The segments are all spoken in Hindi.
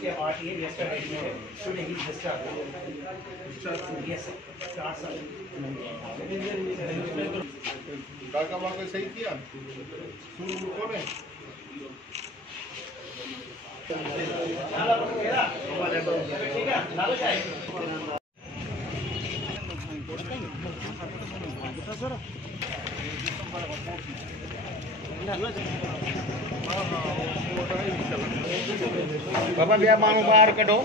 इसके 8 years yesterday today he just started. Yes sir. काका वाका सही किया शुरू कौन है ठीक है लालो चाय बाबा बिया माण्हू ॿाहिरि कढो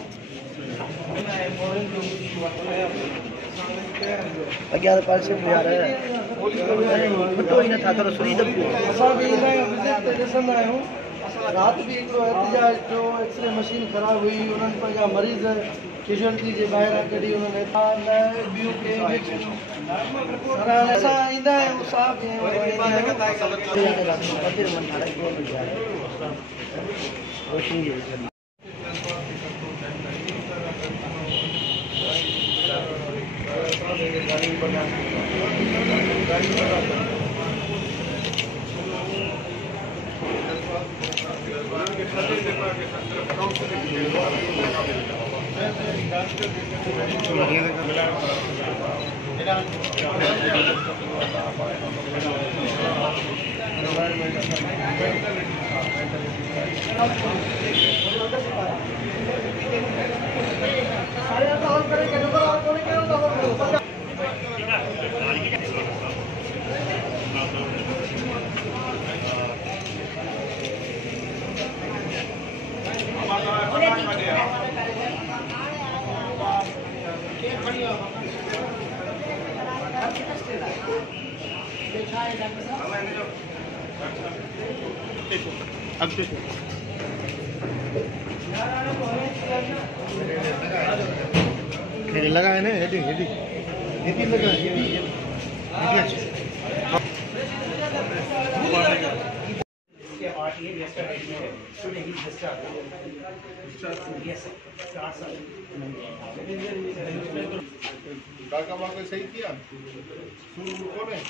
अॻियां त पासे में यार फटो ई नथा करो सुई दॿो असां बि इन विज़िट ते ॾिसंदा आहियूं राति बि हिकिड़ो एहतिजाज थियो एक्सरे मशीन ख़राबु हुई उन्हनि पंहिंजा मरीज़ कैजुअलिटी जे ॿाहिरां कढी उन्हनि हितां न ॿियूं कंहिं असां ईंदा आहियूं साफ़ लगा है ना हेडी हेडी हेडी लगा इसके 8 years yesterday today he just started. Yes sir. काका वाका सही किया शुरू कौन है